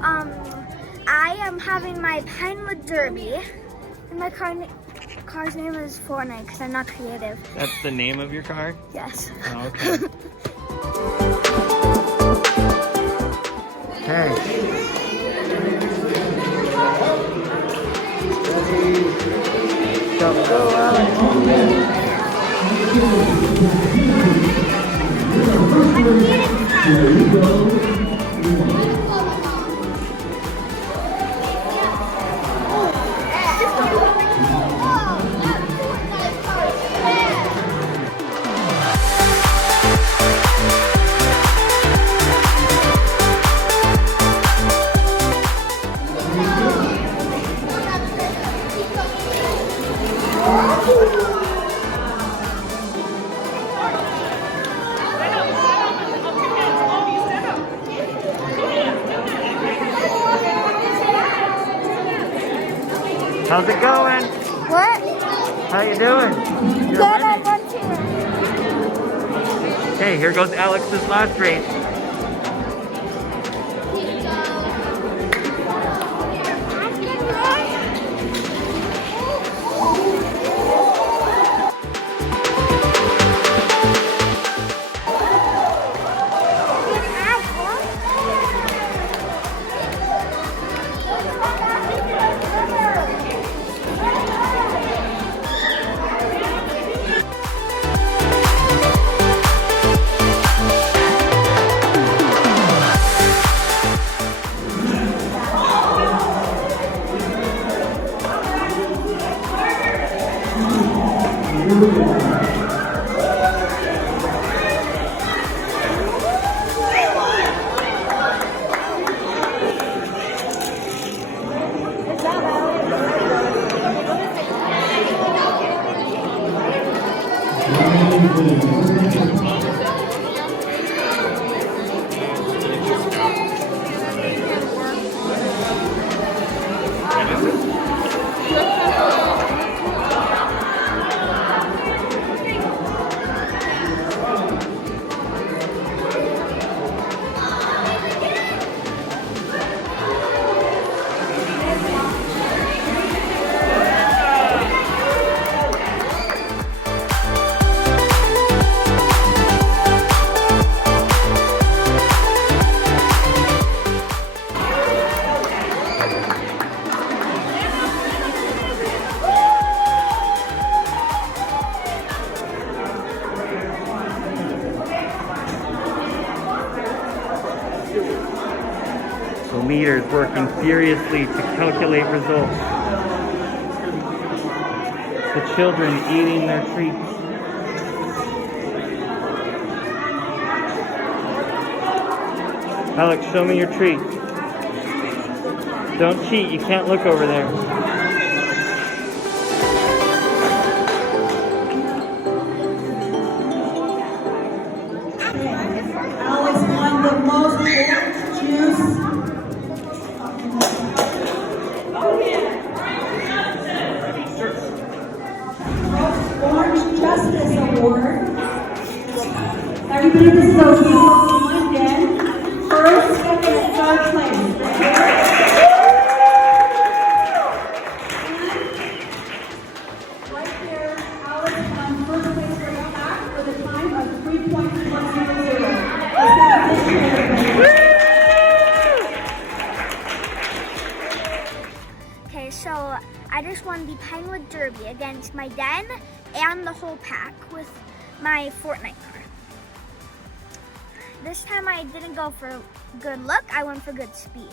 I am having my Pinewood Derby, and my car's name is Fortnite because I'm not creative. That's the name of your car? Yes. Oh, okay. Okay. Ready, go, Alex. Here we go. How's it going? What? How you doing? Good, I want to. Okay, here goes Alex's last race. The leader's working furiously to calculate results. The children eating their treats. Alex, show me your treat. Don't cheat, you can't look over there. Alex won the most orange juice. Most Orange Justice Award. Everybody, this is okay. One then. First, second, and third place. Right there, Alex won first place for the pack with a time of 3.100. Okay, so I just won the Pinewood Derby against my den and the whole pack with my Fortnite car. This time I didn't go for good luck, I went for good speed.